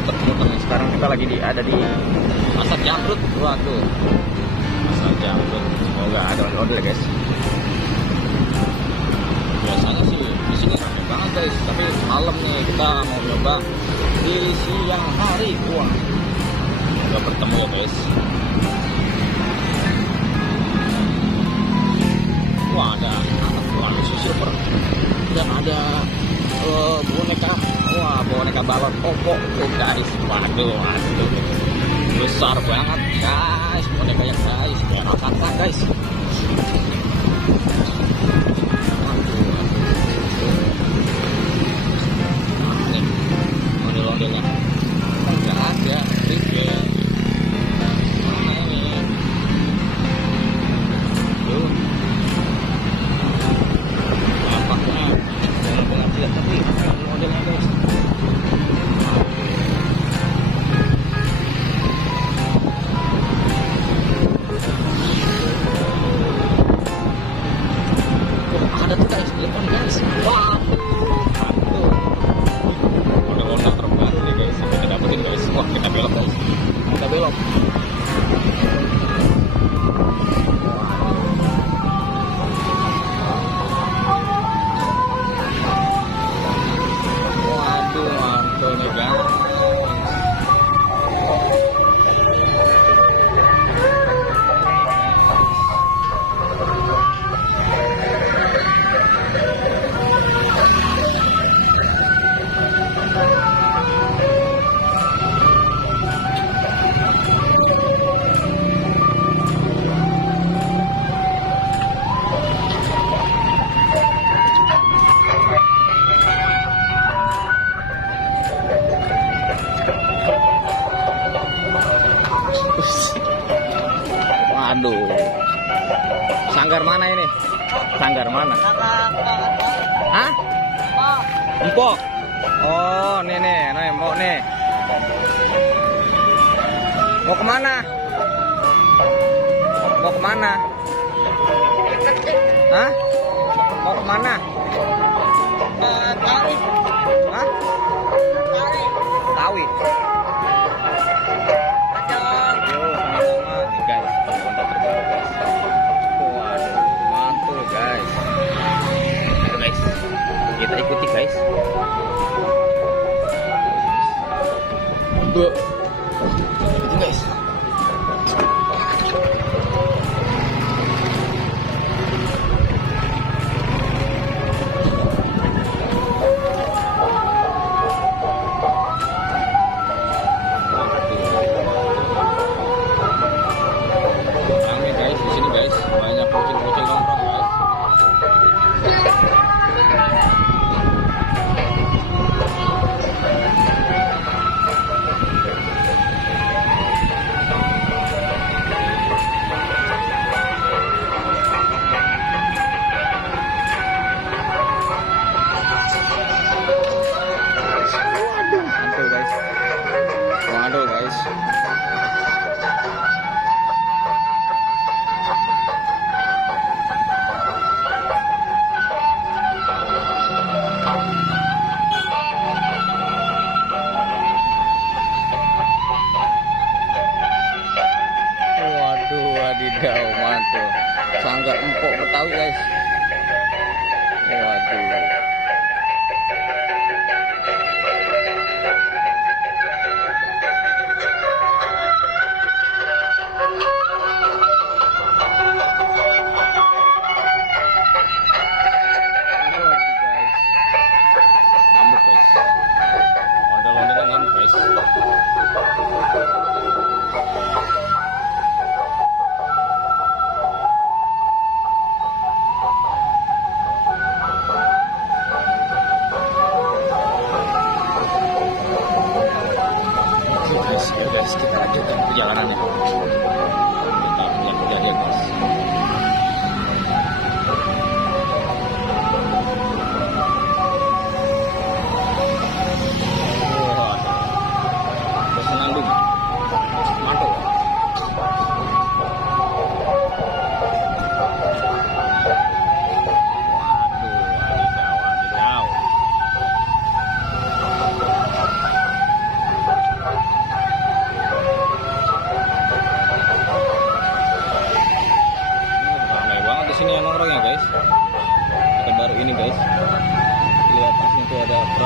muter-muter. Sekarang kita lagi ada di Pasar Jamrut. Waduh, Pasar Jamrut. Semoga ada ondel-ondel ya guys. Biasanya sih di sini ramai banget guys, tapi malam nih kita mau nyoba di siang hari. Wah, nggak bertemu ya guys. Wah, ada anak manusia silver dan ada boneka. Wah, boneka balon Oppo tuh guys. Waduh, besar banget guys bonekanya guys, merah kakak guys. Nih ondel-ondelnya nggak ada retail. Mana ini tuh tampaknya benar-benar tidak, tapi modelnya guys. Ada tuh guys, telepon guys. Wah, ondel-ondel terbaru nih guys, kita dapetin guys. Wah, kita belok guys, kita belok. Waduh, mantul nih guys. Waduh, sanggar mana ini? Sanggar mana? Hah? Empok. Oh, nih, empok nih. Mau kemana? Mau kemana? Hah? Mau kemana? Tawi. Hah? Tawi. Tawi. Sama-sama nih guys, ondel terbaru guys. Waduh, mantul guys. Ayo guys, kita ikuti guys. Ikuti guys. Rame guys di sini guys, banyak kucing-kucing nongkrong guys.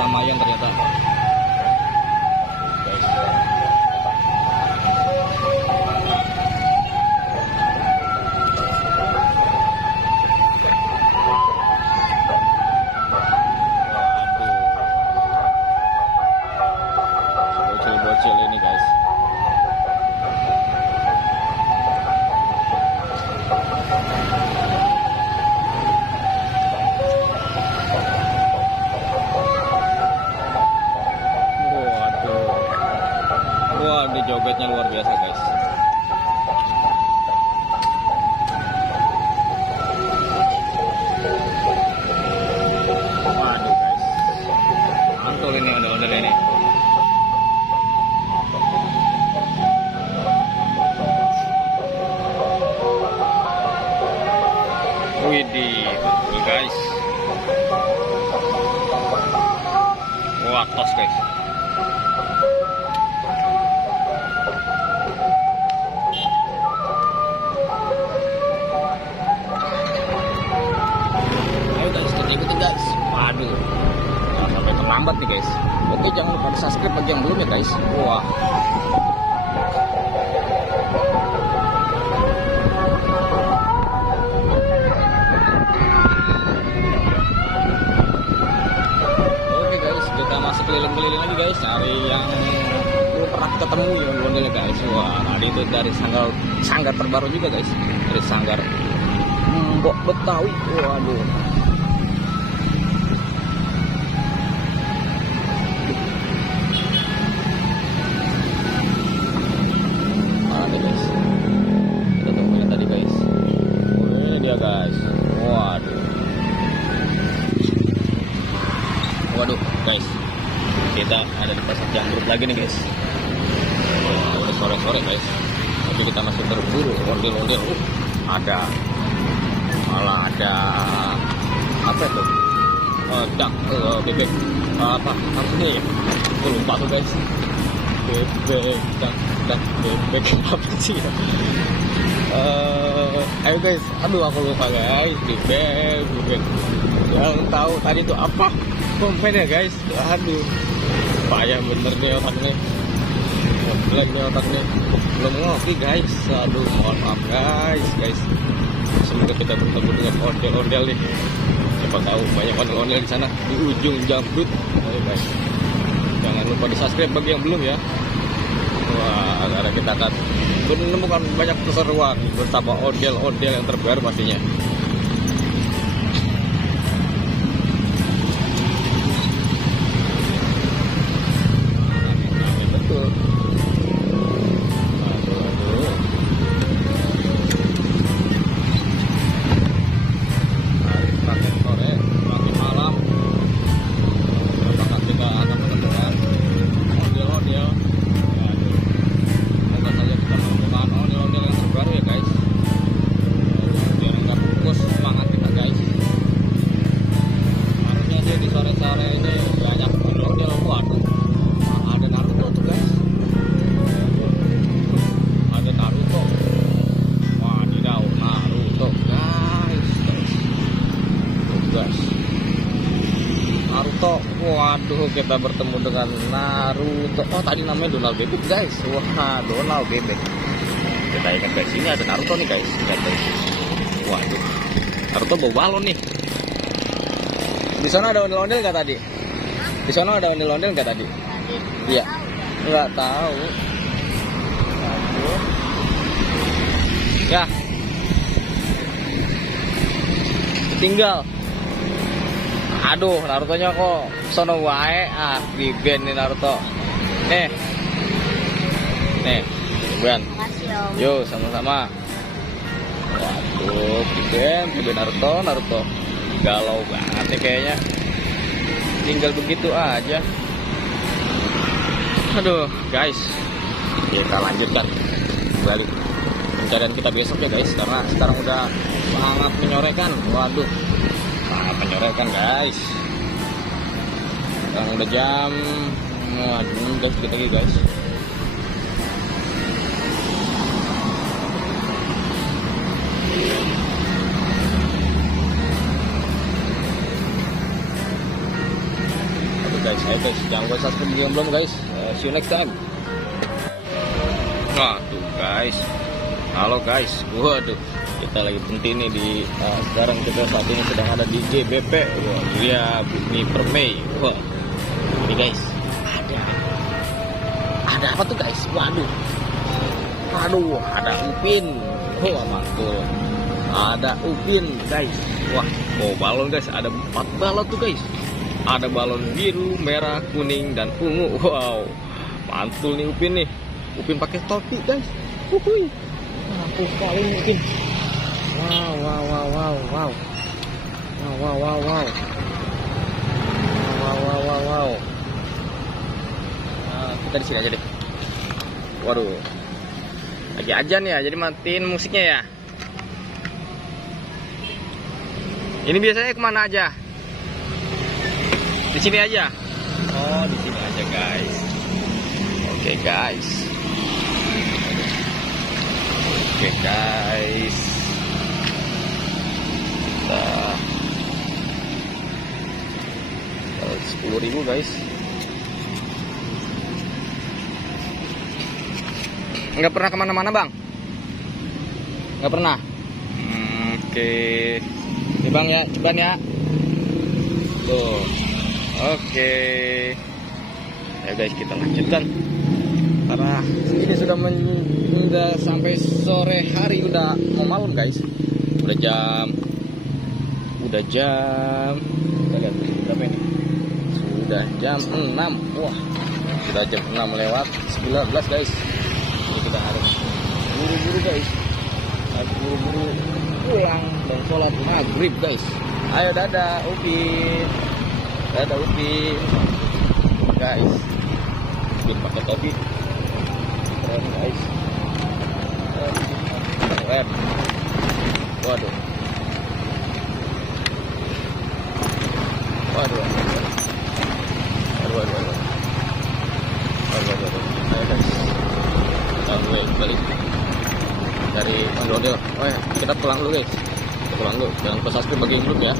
keramaian ternyata. Bocil ini guys. Waduh. Wah, ini jogetnya luar biasa guys. Waduh guys. Mantul ini ondel-ondel ini. Widih, betul guys. Wah, tos guys. Ayo guys, kita ikutin guys. Waduh, nah, sampai terlambat nih guys. Oke, jangan lupa di subscribe bagi yang belum ya guys. Wah. Kita masih keliling-keliling lagi guys, cari yang belum pernah kita ketemu ya ondel-ondelnya guys. Wah, tadi itu dari sanggar terbaru juga guys, dari sanggar Mbok Betawi. Waduh. Ada guys, kita tungguin tadi guys. Ini dia guys. Waduh. Waduh guys, kita ada di pasar Jangkruk lagi nih guys. Udah sore-sore guys, tapi kita masih berburu ondel-ondel. Ada, malah ada apa itu? Bebek apa artinya ya? Aku lupa tuh guys. Bebek, bebek apa sih ya? Ayo guys, aduh aku lupa guys. Bebek. Yang tahu tadi itu apa? Komen ya guys. Aduh, payah bener nih otaknya. Blank nih otaknya. Belum ngopi guys. Aduh, mohon maaf guys. Semoga kita bertemu dengan ondel-ondel nih. Siapa tahu banyak ondel-ondel di sana di ujung Jamrut. Ayo guys, jangan lupa di subscribe bagi yang belum ya. Wah, karena kita akan menemukan banyak keseruan bersama ondel-ondel yang terbaru pastinya. Waduh, kita bertemu dengan Naruto. Oh, tadi namanya Donald Bebek guys. Wah, Donald Bebek. Kita ingat guys, ini ada Naruto nih guys. Waduh, Naruto bawa balon nih. Di sana ada ondel-ondel nggak tadi? Di sana ada ondel-ondel nggak tadi? Iya, nggak tahu. Ya, tinggal. Aduh, Naruto-nya kok sono wae. Ah, di band nih Naruto. Nih, Buan. Makasih Om. Yo, sama-sama. Waduh, di band Naruto. Galau banget nih kayaknya. Tinggal begitu aja. Aduh, guys. Kita lanjutkan kembali pencarian kita besok ya guys, karena sekarang udah sangat menyorekan. Waduh, sangat menyorekan guys. Sekarang udah jam, udah sedikit lagi guys. guys. Ayo guys, jangan lupa subscribe yang belum guys. See you next time. Nah tuh guys, halo guys, waduh, kita lagi berhenti nih di sekarang kita saat ini sedang ada di JBP. Wah, dia Bumi Permai. Wah, ini guys, ada apa tuh guys? Waduh, ada Upin. Wah mantul, ada Upin guys. Wah, balon guys, ada 4 balon tuh guys. Ada balon biru, merah, kuning, dan ungu. Wow, mantul nih Upin nih. Upin pakai topi guys. Wuhui. Mampu sekali Upin. Wow. Kita di sini aja deh. Waduh. Lagi ajan ya, jadi matiin musiknya ya. Ini biasanya kemana aja? Di sini aja. Oh, di sini aja guys. Oke guys. Nah, 10.000 guys. Nggak pernah kemana-mana bang? Nggak pernah. Oke. Nih bang ya, ceban ya. Tuh. Oke. Ya guys, kita lanjutkan. Karena ini sudah sampai sore hari, udah mau malam guys. Udah jam kita lihat berapa ini? Sudah jam 6. Wah, sudah jam 6 lewat 19 guys. Ini kita harus buru-buru guys. Harus buru-buru pulang dan sholat maghrib guys. Ayo dadah Upin. Dadah Upin. Guys, Upin pakai topi. Keren guys. Keren. Waduh. Ayo guys, kita balik dari ondel-ondel. Oh ya, kita pulang dulu guys. Jangan lupa subscribe bagi grup ya.